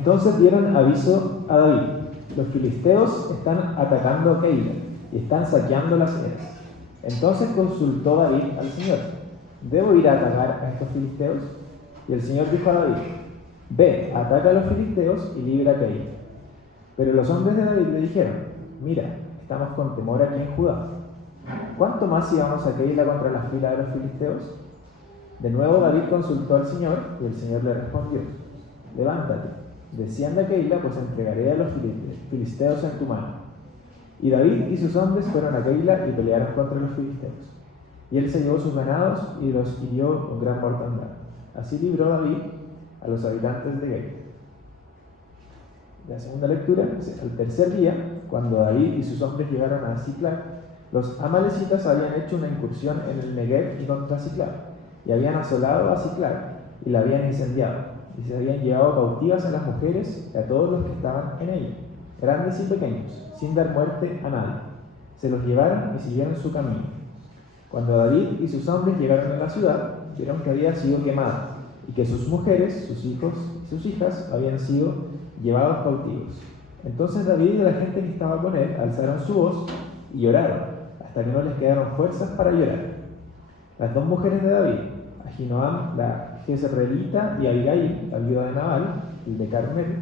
Entonces dieron aviso a David: los filisteos están atacando a Keila y están saqueando las ciudades. Entonces consultó David al Señor: ¿debo ir a atacar a estos filisteos? Y el Señor dijo a David: ve, ataca a los filisteos y libra a Keila. Pero los hombres de David le dijeron: mira, estamos con temor aquí en Judá. ¿Cuánto más si vamos a Keila contra la fila de los filisteos? De nuevo David consultó al Señor, y el Señor le respondió: levántate, desciende a Keila, pues entregaré a los filisteos en tu mano. Y David y sus hombres fueron a Keila y pelearon contra los filisteos. Y él se llevó sus ganados y los hirió con gran mortandad. Así libró David a los habitantes de Keila. La segunda lectura: al tercer día, cuando David y sus hombres llegaron a Siclag, los amalecitas habían hecho una incursión en el Negev y contra Siclag, y habían asolado a Siclag y la habían incendiado, y se habían llevado cautivas a las mujeres y a todos los que estaban en ella, grandes y pequeños, sin dar muerte a nadie. Se los llevaron y siguieron su camino. Cuando David y sus hombres llegaron a la ciudad, vieron que había sido quemada, y que sus mujeres, sus hijos y sus hijas habían sido llevados cautivos. Entonces David y la gente que estaba con él alzaron su voz y lloraron, hasta que no les quedaron fuerzas para llorar. Las dos mujeres de David, Ahinoam la jezreelita y Abigail, la viuda de Nabal, el de Carmel,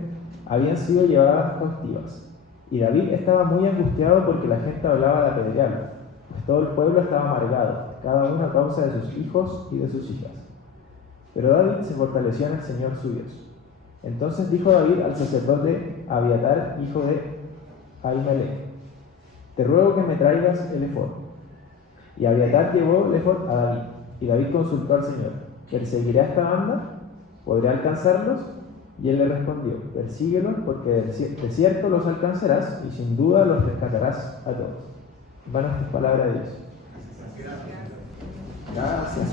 habían sido llevadas cautivas. Y David estaba muy angustiado porque la gente hablaba de apedrearlo, pues todo el pueblo estaba amargado, cada uno a causa de sus hijos y de sus hijas. Pero David se fortaleció en el Señor su Dios. Entonces dijo David al sacerdote Abiatar, hijo de Ahimelech: te ruego que me traigas el efod. Y Abiatar llevó el efod a David. Y David consultó al Señor: ¿perseguiré a esta banda? ¿Podré alcanzarlos? Y él le respondió: persíguelos, porque de cierto los alcanzarás, y sin duda los rescatarás a todos. Van estas palabras de Dios. Gracias.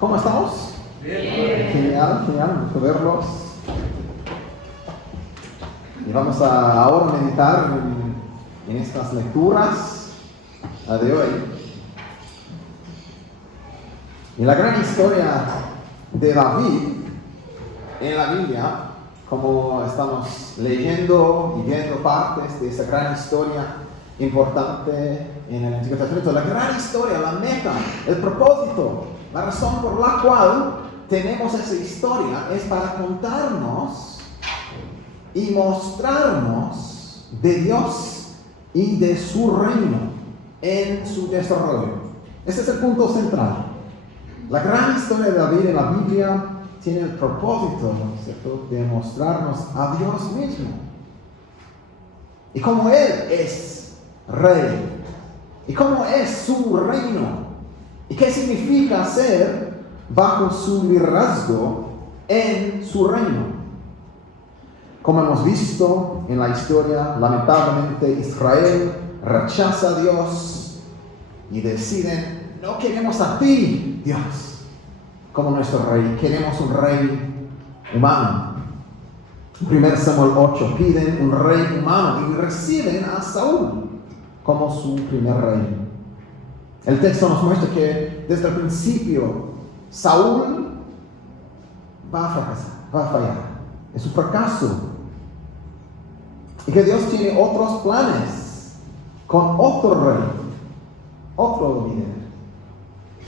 ¿Cómo estamos? Bien. Genial, gusto verlos. Y vamos a ahora meditar en estas lecturas de hoy. En la gran historia de David en la Biblia, como estamos leyendo y viendo partes de esa gran historia importante en el Antiguo Testamento, la gran historia, la meta, el propósito, la razón por la cual tenemos esa historia es para contarnos y mostrarnos de Dios y de su reino en su desarrollo. Ese es el punto central. La gran historia de David en la Biblia tiene el propósito, ¿cierto?, de mostrarnos a Dios mismo. Y cómo Él es rey. Y cómo es su reino. Y qué significa ser bajo su liderazgo en su reino. Como hemos visto en la historia, lamentablemente Israel rechaza a Dios y deciden: no queremos a ti, Dios, como nuestro rey, queremos un rey humano. 1 Samuel 8, piden un rey humano y reciben a Saúl como su primer rey. El texto nos muestra que desde el principio Saúl va a fracasar, va a fallar. Es un fracaso. Y que Dios tiene otros planes con otro rey, otro líder,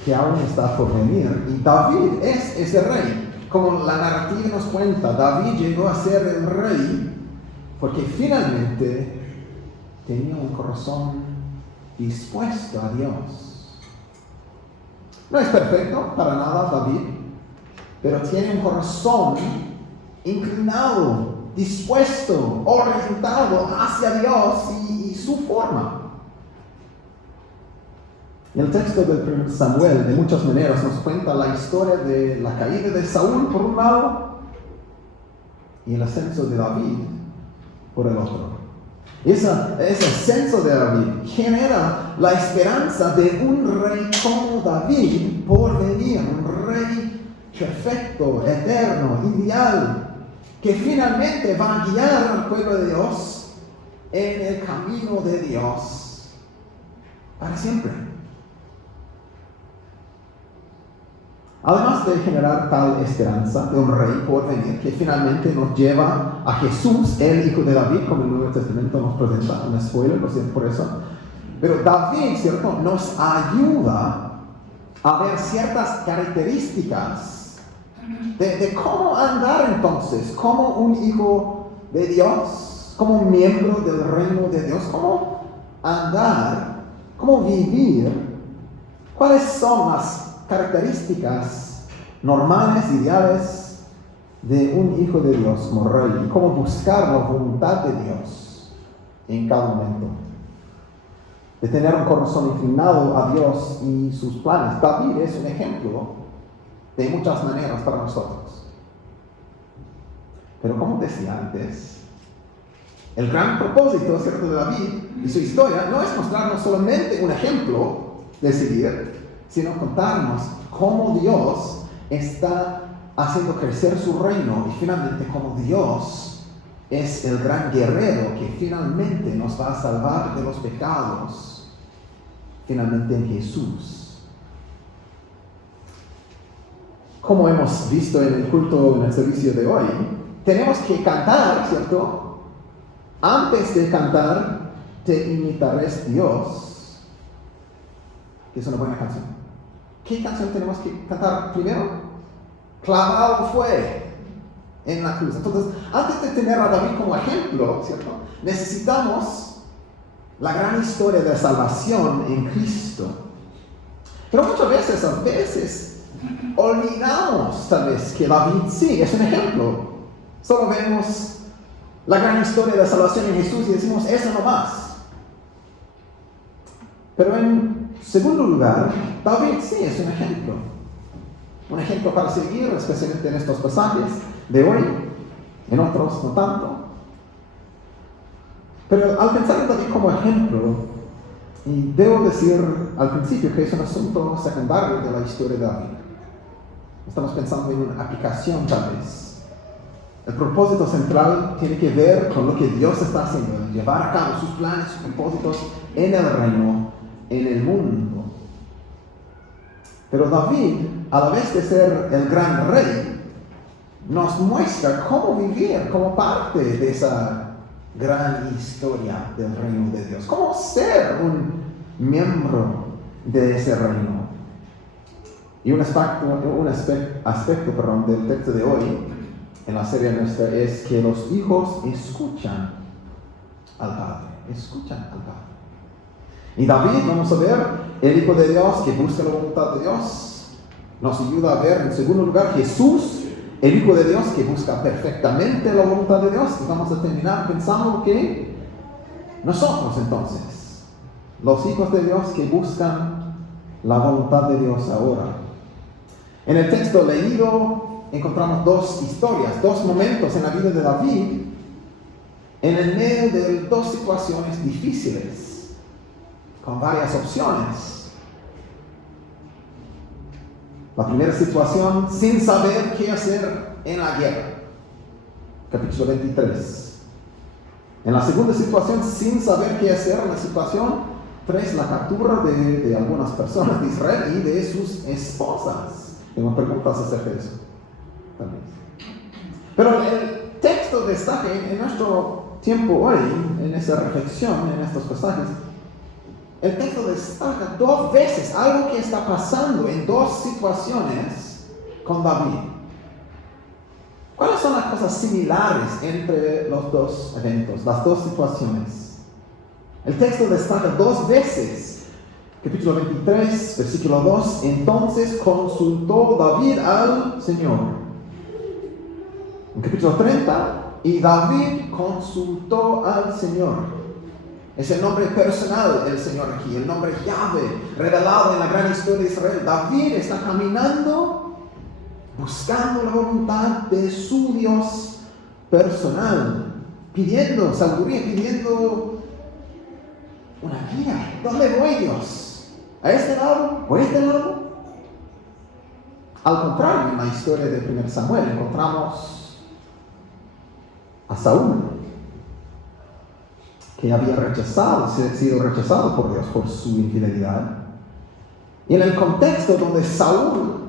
que aún está por venir. Y David es ese rey. Como la narrativa nos cuenta, David llegó a ser el rey porque finalmente tenía un corazón dispuesto a Dios. No es perfecto para nada David, pero tiene un corazón inclinado, dispuesto, orientado hacia Dios y su forma. El texto del 1 Samuel de muchas maneras nos cuenta la historia de la caída de Saúl por un lado y el ascenso de David por el otro. Ese ascenso de David genera la esperanza de un rey como David por venir, un rey perfecto, eterno, ideal, que finalmente va a guiar al pueblo de Dios en el camino de Dios para siempre. Además de generar tal esperanza de un rey por venir que finalmente nos lleva a Jesús, el hijo de David, como el Nuevo Testamento nos presenta, un spoiler, lo siento por eso. Pero David, ¿cierto?, nos ayuda a ver ciertas características de cómo andar entonces, como un hijo de Dios, como un miembro del reino de Dios, cómo andar, cómo vivir, cuáles son las características normales, ideales de un hijo de Dios como rey, y cómo buscar la voluntad de Dios en cada momento, de tener un corazón inclinado a Dios y sus planes. David es un ejemplo de muchas maneras para nosotros. Pero como decía antes, el gran propósito, ¿cierto?, de David y su historia no es mostrarnos solamente un ejemplo de seguir, sino contarnos cómo Dios está haciendo crecer su reino y finalmente cómo Dios es el gran guerrero que finalmente nos va a salvar de los pecados, finalmente en Jesús. Como hemos visto en el culto, en el servicio de hoy, tenemos que cantar, ¿cierto? Antes de cantar, te imitaré, Dios, que es una buena canción. ¿Qué canción tenemos que cantar primero? Clavado fue en la cruz. Entonces, antes de tener a David como ejemplo, ¿cierto?, necesitamos la gran historia de salvación en Cristo. Pero muchas veces, olvidamos tal vez que David sí es un ejemplo. Solo vemos la gran historia de salvación en Jesús y decimos, eso no más. Pero en segundo lugar, David sí es un ejemplo. Un ejemplo para seguir, especialmente en estos pasajes de hoy, en otros no tanto. Pero al pensar en David como ejemplo, y debo decir al principio que es un asunto secundario de la historia de David. Estamos pensando en una aplicación tal vez. El propósito central tiene que ver con lo que Dios está haciendo, llevar a cabo sus planes, sus propósitos en el reino, en el mundo. Pero David, a la vez de ser el gran rey, nos muestra cómo vivir como parte de esa gran historia del reino de Dios, cómo ser un miembro de ese reino. Y un aspecto del texto de hoy en la serie nuestra es que los hijos escuchan al Padre. Y David, vamos a ver, el Hijo de Dios que busca la voluntad de Dios, nos ayuda a ver en segundo lugar Jesús, el Hijo de Dios que busca perfectamente la voluntad de Dios. Y vamos a terminar pensando que nosotros entonces, los hijos de Dios que buscan la voluntad de Dios ahora. En el texto leído encontramos dos historias, dos momentos en la vida de David, en el medio de dos situaciones difíciles, con varias opciones. La primera situación, sin saber qué hacer en la guerra, capítulo 23. En la segunda situación, sin saber qué hacer en la situación 3, la captura de algunas personas de Israel y de sus esposas. Tengo preguntas acerca de eso, tal vez. Pero el texto destaca en nuestro tiempo hoy, en esa reflexión, en estos pasajes, el texto destaca 2 veces algo que está pasando en 2 situaciones con David. ¿Cuáles son las cosas similares entre los 2 eventos, las 2 situaciones? El texto destaca 2 veces. Capítulo 23, versículo 2. Entonces consultó David al Señor. En capítulo 30, y David consultó al Señor. Es el nombre personal del Señor aquí, el nombre Yahvé, revelado en la gran historia de Israel. David está caminando, buscando la voluntad de su Dios personal, pidiendo sabiduría, pidiendo una guía. ¿Dónde voy, Dios? ¿A este lado o a este lado? Al contrario, en la historia de 1 Samuel encontramos a Saúl, que había sido rechazado por Dios por su infidelidad. Y en el contexto donde Saúl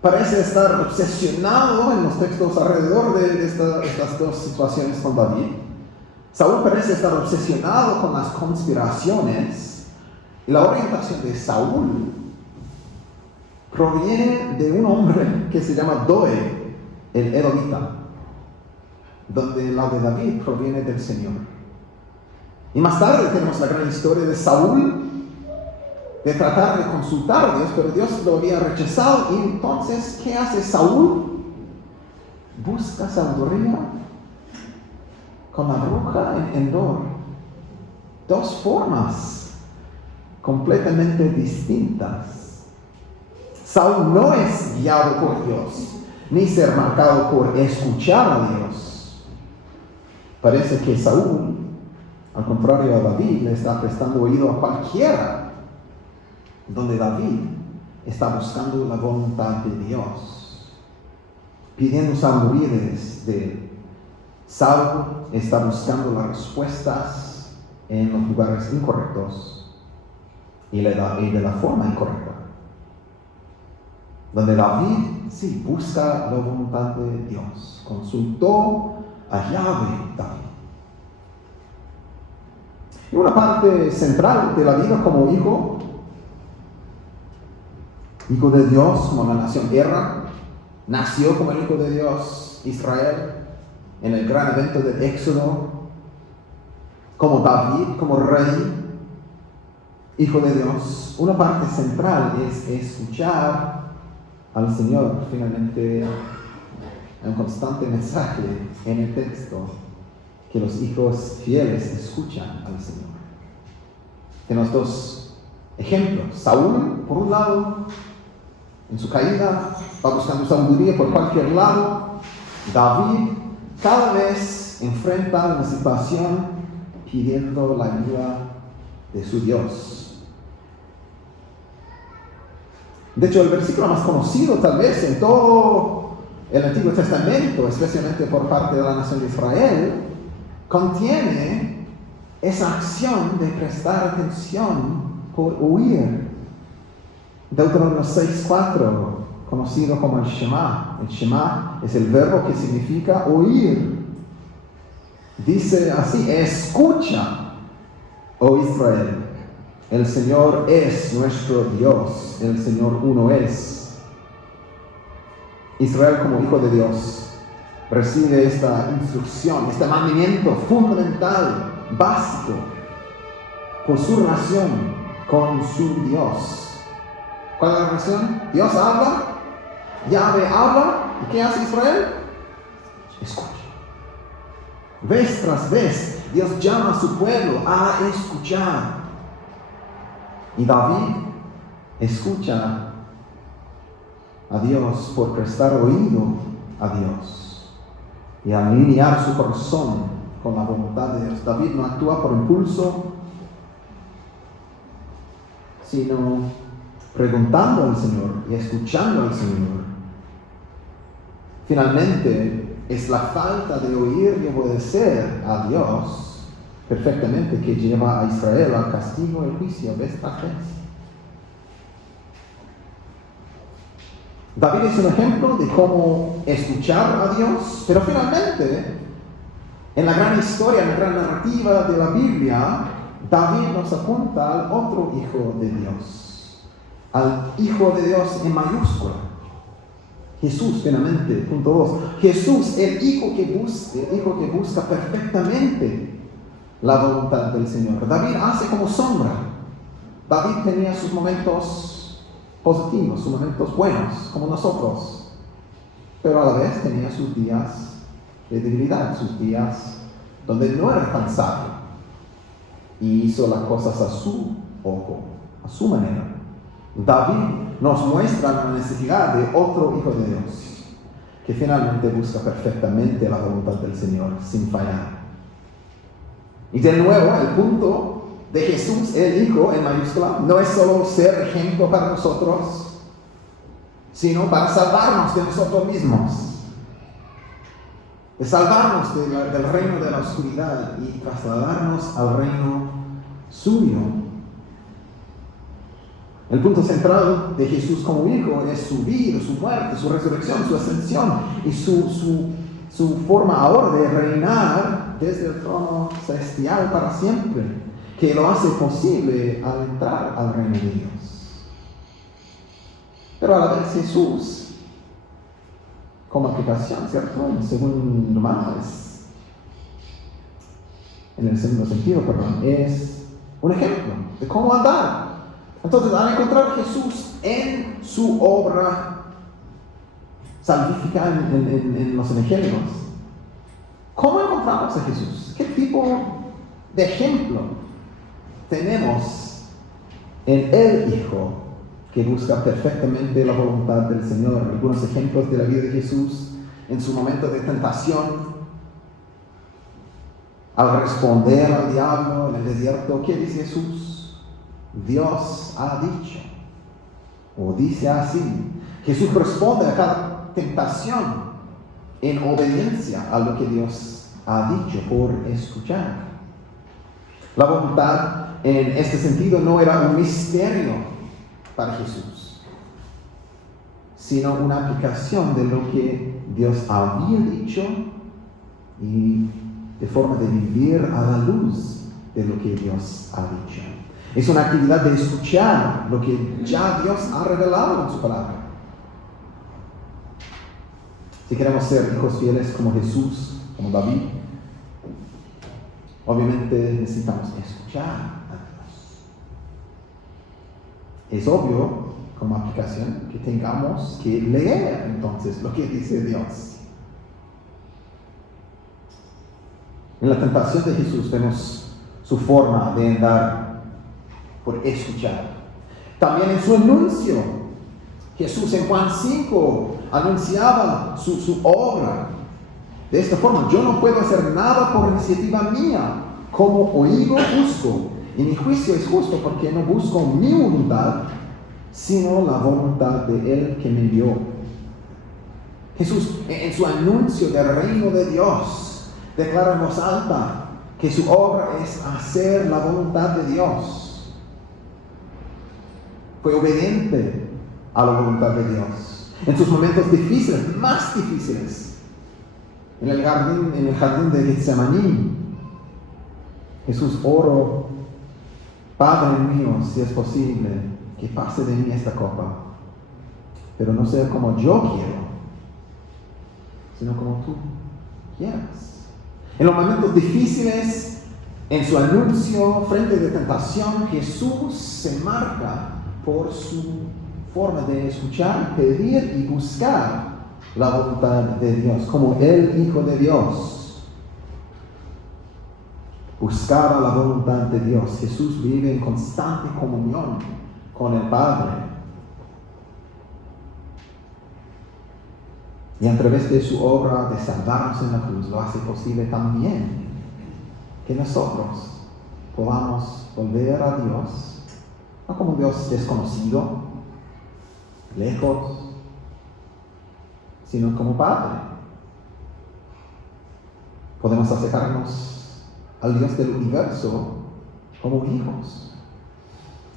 parece estar obsesionado en los textos alrededor de estas dos situaciones con David. Saúl parece estar obsesionado con las conspiraciones, y la orientación de Saúl proviene de un hombre que se llama Doeg, el edomita, donde la de David proviene del Señor. Y más tarde tenemos la gran historia de Saúl, de tratar de consultar a Dios, pero Dios lo había rechazado. Y entonces, ¿qué hace Saúl? Busca sabiduría con la bruja en Endor. Dos formas completamente distintas. Saúl no es guiado por Dios, ni ser marcado por escuchar a Dios. Parece que Saúl, al contrario a David, le está prestando oído a cualquiera, donde David está buscando la voluntad de Dios, pidiendo sabiduría de él. Saúl está buscando las respuestas en los lugares incorrectos y de la forma incorrecta. Donde David sí busca la voluntad de Dios, consultó a Yahweh David. Y una parte central de la vida como hijo de Dios, como la nación erra, nació como el hijo de Dios Israel en el gran evento del Éxodo, como David, como rey, hijo de Dios. Una parte central es escuchar al Señor. Finalmente, un constante mensaje en el texto, que los hijos fieles escuchan al Señor. Tenemos dos ejemplos. Saúl, por un lado, en su caída, va buscando sabiduría por cualquier lado. David cada vez enfrenta una situación pidiendo la ayuda de su Dios. De hecho, el versículo más conocido tal vez en todo el Antiguo Testamento, especialmente por parte de la nación de Israel, contiene esa acción de prestar atención por oír. Deuteronomio 6:4, conocido como el Shema. El Shema es el verbo que significa oír. Dice así: escucha, oh Israel, el Señor es nuestro Dios, el Señor uno es. Israel, como hijo de Dios, recibe esta instrucción, este mandamiento fundamental, básico, por su relación con su Dios. ¿Cuál es la relación? Dios habla, Yahweh habla, ¿y qué hace Israel? Escucha. Vez tras vez, Dios llama a su pueblo a escuchar. Y David escucha a Dios por prestar oído a Dios y alinear su corazón con la voluntad de Dios. David no actúa por impulso, sino preguntando al Señor y escuchando al Señor. Finalmente, es la falta de oír y obedecer a Dios perfectamente que lleva a Israel al castigo y juicio vez tras vez. David es un ejemplo de cómo escuchar a Dios, pero finalmente, en la gran historia, en la gran narrativa de la Biblia, David nos apunta al otro hijo de Dios, al hijo de Dios en mayúscula. Jesús, finalmente, punto 2. Jesús, el hijo que busca perfectamente la voluntad del Señor. David hace como sombra. David tenía sus momentos positivos, sus momentos buenos, como nosotros. Pero a la vez tenía sus días de debilidad, sus días donde no era tan sabio. Y hizo las cosas a su ojo, a su manera. David nos muestra la necesidad de otro hijo de Dios, que finalmente busca perfectamente la voluntad del Señor, sin fallar. Y de nuevo, el punto de Jesús, el Hijo, en mayúscula, no es solo ser ejemplo para nosotros, sino para salvarnos de nosotros mismos, de salvarnos del reino de la oscuridad y trasladarnos al reino suyo. El punto central de Jesús como hijo es su vida, su muerte, su resurrección, su ascensión y su forma ahora de reinar desde el trono celestial para siempre, que lo hace posible al entrar al reino de Dios. Pero a la vez Jesús, como aplicación, ¿cierto? En el segundo sentido, es un ejemplo de cómo andar. Entonces, al encontrar a Jesús en su obra salvífica en los evangelios, ¿cómo encontramos a Jesús? ¿Qué tipo de ejemplo tenemos en el Hijo que busca perfectamente la voluntad del Señor? Algunos ejemplos de la vida de Jesús en su momento de tentación, al responder al diablo en el desierto. ¿Qué dice Jesús? Dios ha dicho, o dice así. Jesús responde a cada tentación en obediencia a lo que Dios ha dicho por escuchar. La voluntad en este sentido no era un misterio para Jesús, sino una aplicación de lo que Dios había dicho y de forma de vivir a la luz de lo que Dios ha dicho. Es una actividad de escuchar lo que ya Dios ha revelado en su palabra. Si queremos ser hijos fieles como Jesús, como David, obviamente necesitamos escuchar a Dios. Es obvio, como aplicación, que tengamos que leer entonces lo que dice Dios. En la tentación de Jesús vemos su forma de andar por escuchar. También en su anuncio, Jesús en Juan 5 anunciaba su obra de esta forma: yo no puedo hacer nada por iniciativa mía, como oído busco, y mi juicio es justo porque no busco mi voluntad, sino la voluntad de Él que me envió. Jesús en su anuncio del reino de Dios declara en voz alta que su obra es hacer la voluntad de Dios. Fue obediente a la voluntad de Dios. En sus momentos difíciles, más difíciles, en el jardín de Getsemaní, Jesús oró: Padre mío, si es posible, que pase de mí esta copa, pero no sea como yo quiero, sino como tú quieras. En los momentos difíciles, en su anuncio frente de tentación, Jesús se marca por su forma de escuchar, pedir y buscar la voluntad de Dios, como el Hijo de Dios. Buscaba la voluntad de Dios. Jesús vive en constante comunión con el Padre. Y a través de su obra de salvarnos en la cruz, lo hace posible también que nosotros podamos volver a Dios, no como Dios desconocido, lejos, sino como Padre. Podemos acercarnos al Dios del universo como hijos.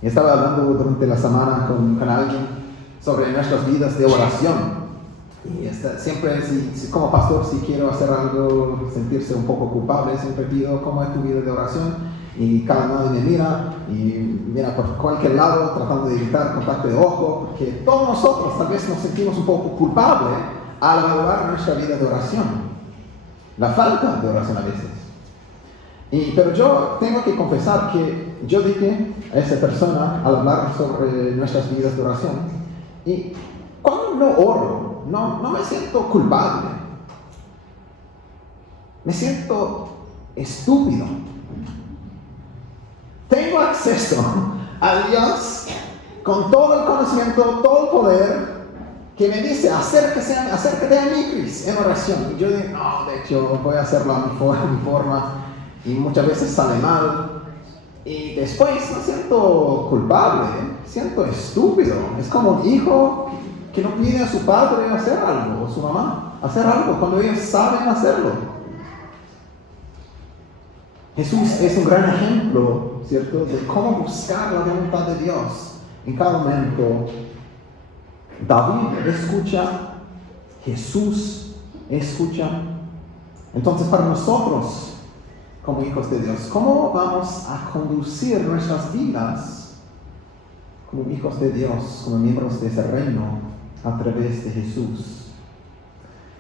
Y estaba hablando durante la semana con alguien sobre nuestras vidas de oración. Y siempre, como pastor, si quiero hacer algo, sentirse un poco culpable, siempre pido: ¿cómo es tu vida de oración? Y cada uno me mira por cualquier lado, tratando de evitar contacto de ojo, porque todos nosotros tal vez nos sentimos un poco culpables al evaluar nuestra vida de oración, la falta de oración a veces. Pero yo tengo que confesar que yo dije a esa persona al hablar sobre nuestras vidas de oración, y cuando no oro, no me siento culpable, me siento estúpido. Tengo acceso a Dios con todo el conocimiento, todo el poder, que me dice: acércate a mí, Cris, en oración. Y yo digo: no, de hecho voy a hacerlo a mi forma, y muchas veces sale mal. Y después no siento culpable, siento estúpido. Es como un hijo que no pide a su padre hacer algo, o a su mamá hacer algo, cuando ellos saben hacerlo. Jesús es un gran ejemplo, ¿cierto?, de cómo buscar la voluntad de Dios En cada momento, David escucha, Jesús escucha. Entonces, para nosotros, como hijos de Dios, ¿cómo vamos a conducir nuestras vidas como hijos de Dios, como miembros de ese reino, a través de Jesús?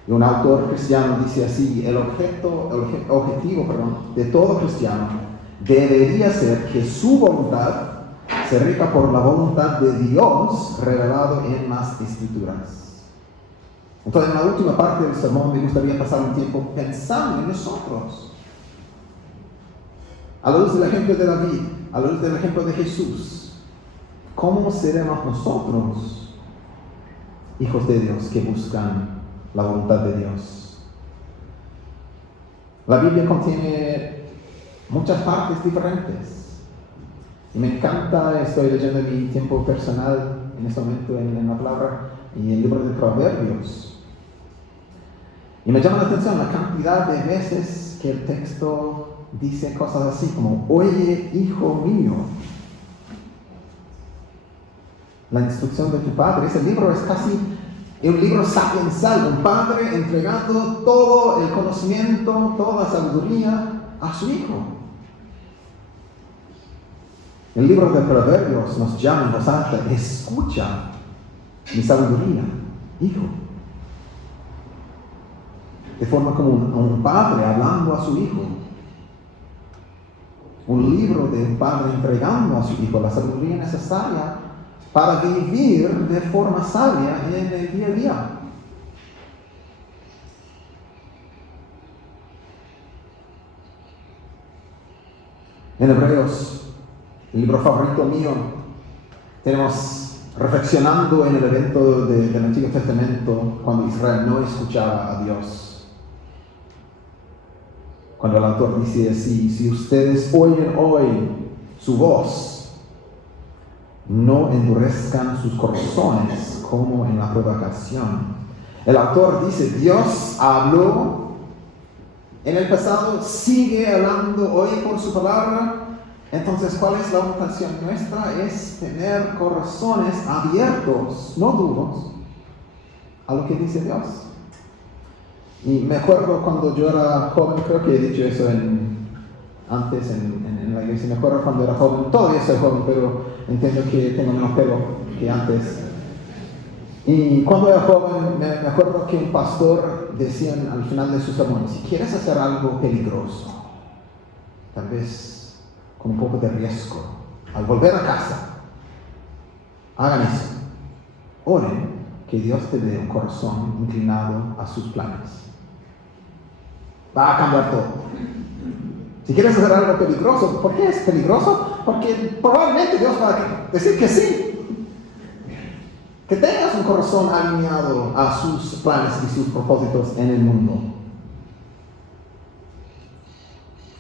Y un autor cristiano dice así: el objetivo de todo cristiano debería ser que su voluntad se rija por la voluntad de Dios revelado en las Escrituras. Entonces, en la última parte del sermón me gustaría pasar un tiempo pensando en nosotros. A la luz del ejemplo de David, a la luz del ejemplo de Jesús, ¿cómo seremos nosotros, hijos de Dios, que buscan la voluntad de Dios? La Biblia contiene muchas partes diferentes. Y me encanta, estoy leyendo mi tiempo personal en este momento en la palabra y el libro de Proverbios. Y me llama la atención la cantidad de veces que el texto dice cosas así como: oye, hijo mío, la instrucción de tu padre. Ese libro es casi un libro sapiensal, un padre entregando todo el conocimiento, toda la sabiduría a su hijo. El libro de Proverbios nos llama en voz alta: escucha mi sabiduría, hijo. De forma como un padre hablando a su hijo. Un libro de un padre entregando a su hijo la sabiduría necesaria para vivir de forma sabia en el día a día. En Hebreos, el libro favorito mío, tenemos reflexionando en el evento del Antiguo Testamento cuando Israel no escuchaba a Dios. Cuando el autor dice así: si ustedes oyen hoy su voz, no endurezcan sus corazones como en la provocación. El autor dice: Dios habló en el pasado, sigue hablando hoy por su palabra. Entonces, ¿cuál es la vocación nuestra? Es tener corazones abiertos, no duros, a lo que dice Dios. Y me acuerdo cuando yo era joven, creo que he dicho eso antes en la iglesia. Me acuerdo cuando era joven, todavía soy joven, pero entiendo que tengo menos pelo que antes. Y cuando era joven, me acuerdo que un pastor decía al final de su sermón: si quieres hacer algo peligroso, tal vez con un poco de riesgo, al volver a casa, hagan eso. Oren que Dios te dé un corazón inclinado a sus planes. Va a cambiar todo. Si quieres hacer algo peligroso, ¿por qué es peligroso? Porque probablemente Dios va a decir que sí. Que tengas un corazón alineado a sus planes y sus propósitos en el mundo.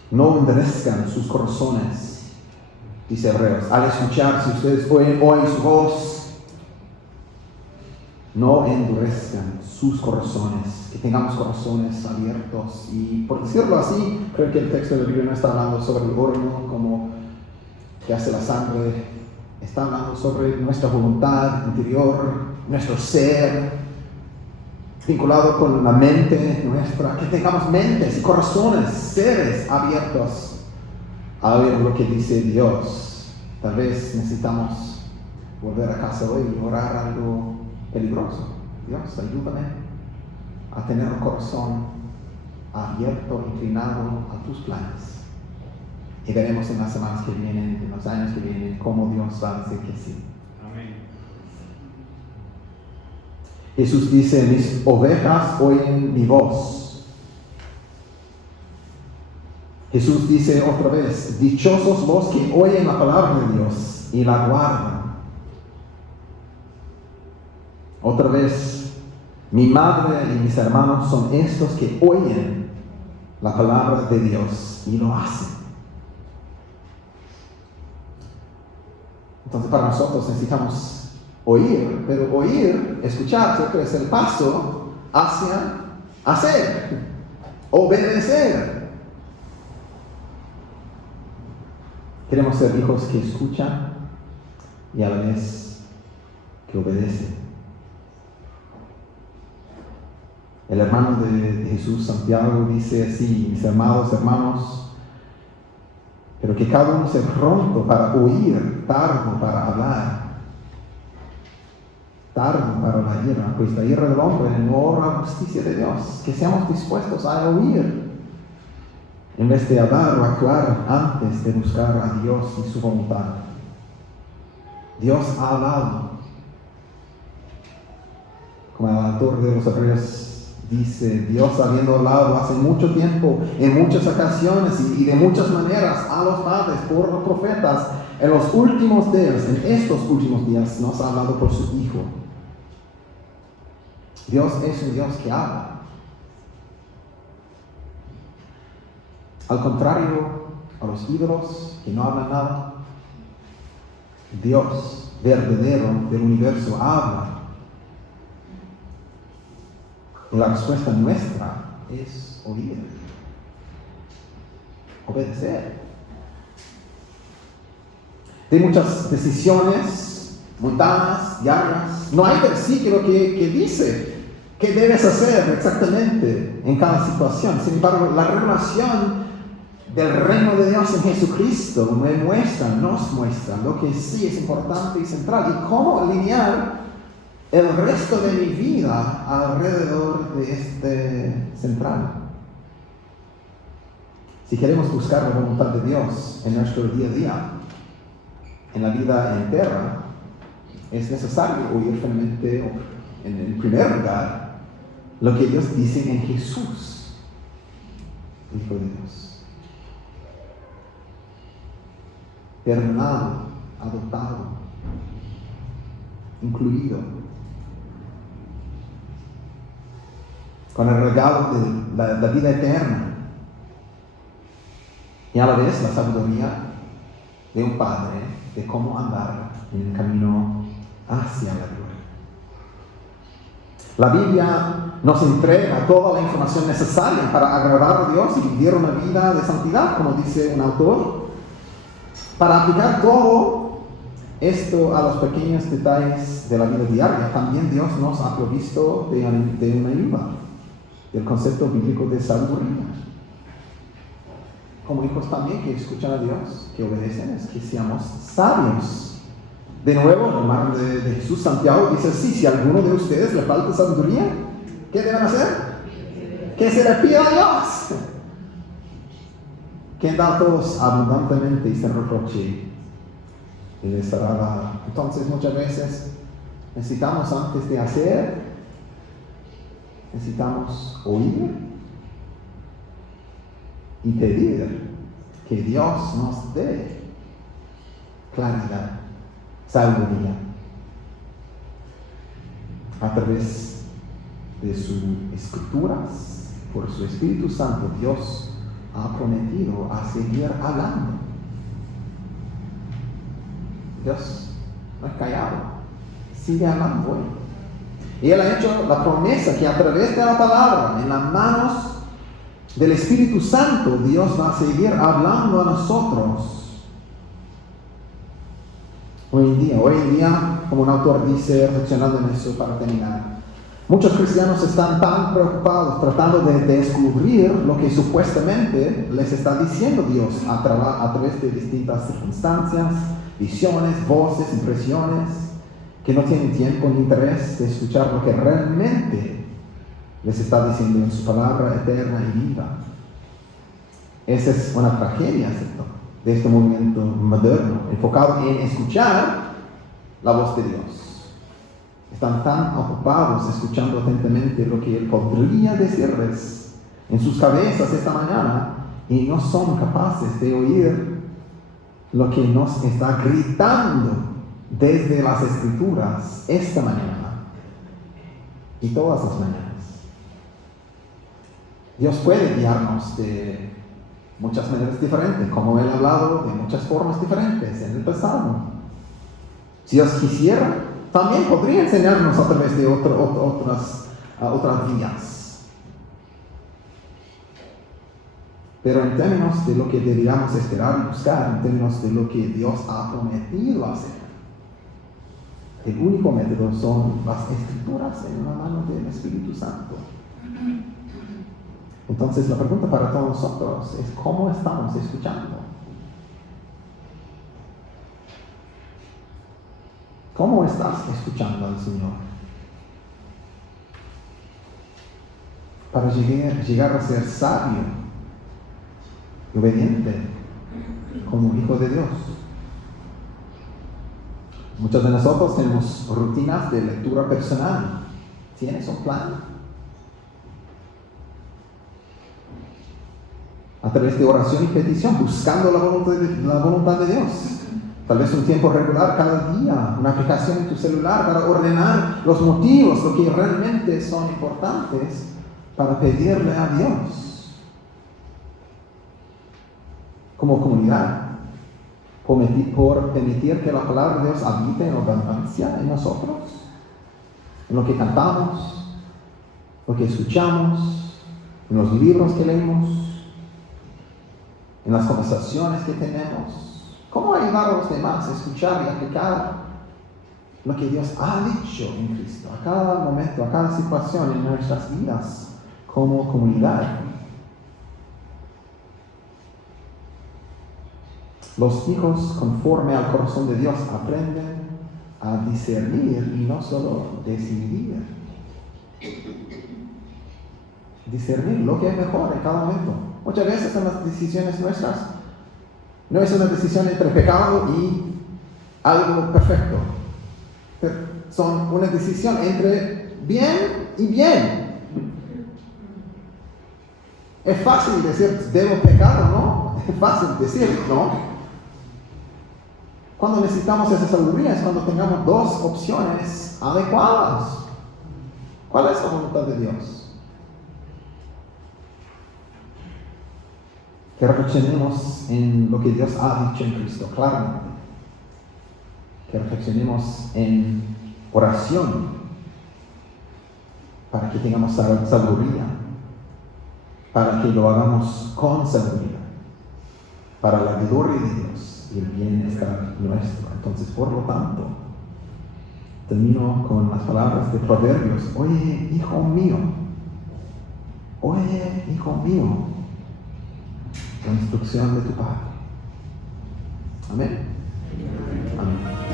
No endurezcan sus corazones, dice Hebreos, al escuchar, si ustedes oyen hoy su voz, no endurezcan sus corazones, que tengamos corazones abiertos. Y por decirlo así, creo que el texto de la Biblia no está hablando sobre el horno como que hace la sangre, está hablando sobre nuestra voluntad interior, nuestro ser, vinculado con la mente nuestra, que tengamos mentes y corazones, seres abiertos a oír lo que dice Dios. Tal vez necesitamos volver a casa hoy y orar algo peligroso. Dios, ayúdame a tener un corazón abierto, inclinado a tus planes. Y veremos en las semanas que vienen, en los años que vienen, cómo Dios va a decir que sí. Amén. Jesús dice: mis ovejas oyen mi voz. Jesús dice otra vez: dichosos los que oyen la palabra de Dios y la guardan. Otra vez, mi madre y mis hermanos son estos que oyen la palabra de Dios y lo hacen. Entonces, para nosotros necesitamos oír, pero oír, escuchar, siempre es el paso hacia hacer, obedecer. Queremos ser hijos que escuchan, y a la vez que obedece. El hermano de Jesús, Santiago, dice así: mis amados hermanos, pero que cada uno sea pronto para oír, tardo para hablar, tardo para la ira, pues la ira del hombre no obra la justicia de Dios. Que seamos dispuestos a oír, en vez de hablar o actuar antes de buscar a Dios y su voluntad. Dios ha hablado. Como el autor de los Hebreos dice, Dios habiendo hablado hace mucho tiempo, en muchas ocasiones y de muchas maneras a los padres por los profetas, en los últimos días, en estos últimos días, nos ha hablado por su Hijo. Dios es un Dios que habla. Al contrario a los ídolos que no hablan nada, Dios verdadero del universo habla. Y la respuesta nuestra es oír, obedecer. Hay muchas decisiones mundanas, diarias. No hay versículo que dice qué debes hacer exactamente en cada situación. Sin embargo, la revelación del reino de Dios en Jesucristo nos muestra lo que sí es importante y central y cómo alinear el resto de mi vida alrededor de este central. Si queremos buscar la voluntad de Dios en nuestro día a día, en la vida entera, es necesario oír firmemente, en el primer lugar, lo que Dios dice en Jesús, Hijo de Dios. Perdonado, adoptado, incluido, con el regalo de la vida eterna y a la vez la sabiduría de un Padre de cómo andar en el camino hacia la gloria. La Biblia nos entrega toda la información necesaria para agradar a Dios y vivir una vida de santidad, como dice un autor. Para aplicar todo esto a los pequeños detalles de la vida diaria, también Dios nos ha provisto de una ayuda, del concepto bíblico de sabiduría. Como hijos también que escuchan a Dios, que obedecen, es que seamos sabios. De nuevo, en el nombre de Jesús, Santiago dice así: si a alguno de ustedes le falta sabiduría, ¿qué deben hacer? Que se le pida a Dios, quien da a todos abundantemente y sin reproche, y les será dado. Entonces, muchas veces necesitamos, antes de hacer, necesitamos oír y pedir que Dios nos dé claridad, sabiduría, a través de sus escrituras, por su Espíritu Santo. Dios ha prometido a seguir hablando. Dios no es callado, sigue hablando hoy. Y Él ha hecho la promesa que a través de la palabra, en las manos del Espíritu Santo, Dios va a seguir hablando a nosotros. Hoy en día, como un autor dice, reflexionando en eso para terminar, muchos cristianos están tan preocupados tratando de descubrir lo que supuestamente les está diciendo Dios a través de distintas circunstancias, visiones, voces, impresiones, que no tienen tiempo ni interés de escuchar lo que realmente les está diciendo en su palabra eterna y viva. Esa es una tragedia, ¿cierto?, de este movimiento moderno, enfocado en escuchar la voz de Dios. Están tan ocupados escuchando atentamente lo que Él podría decirles en sus cabezas esta mañana y no son capaces de oír lo que nos está gritando desde las Escrituras esta mañana y todas las mañanas. Dios puede guiarnos de muchas maneras diferentes, como Él ha hablado de muchas formas diferentes en el pasado. Si Dios quisiera, también podría enseñarnos a través de otras vías. Pero en términos de lo que deberíamos esperar y buscar, en términos de lo que Dios ha prometido hacer, El único método son las escrituras en la mano del Espíritu Santo. Entonces la pregunta para todos nosotros es ¿cómo estamos escuchando? ¿Cómo estás escuchando al Señor? Para llegar a ser sabio y obediente como hijo de Dios. Muchos de nosotros tenemos rutinas de lectura personal. ¿Tienes un plan? A través de oración y petición, buscando la voluntad de Dios. Tal vez un tiempo regular cada día, una aplicación en tu celular para ordenar los motivos, lo que realmente son importantes para pedirle a Dios. Como comunidad, por permitir que la palabra de Dios habite en abundancia en nosotros, en lo que cantamos, lo que escuchamos, en los libros que leemos, en las conversaciones que tenemos. ¿Cómo ayudar a los demás a escuchar y aplicar lo que Dios ha dicho en Cristo a cada momento, a cada situación en nuestras vidas como comunidad? Los hijos, conforme al corazón de Dios, aprenden a discernir y no solo decidir. Discernir lo que es mejor en cada momento. Muchas veces en las decisiones nuestras no es una decisión entre pecado y algo perfecto. Pero son una decisión entre bien y bien. Es fácil decir, ¿debo pecar o no? Es fácil decir, ¿no? Cuando necesitamos esa sabiduría es cuando tengamos dos opciones adecuadas. ¿Cuál es la voluntad de Dios? Que reflexionemos en lo que Dios ha dicho en Cristo, claramente. Que reflexionemos en oración para que tengamos sabiduría, para que lo hagamos con sabiduría, para la gloria de Dios y el bienestar nuestro. Entonces, por lo tanto, termino con las palabras de Proverbios. Oye, hijo mío, la instrucción de tu Padre. Amén. Amén.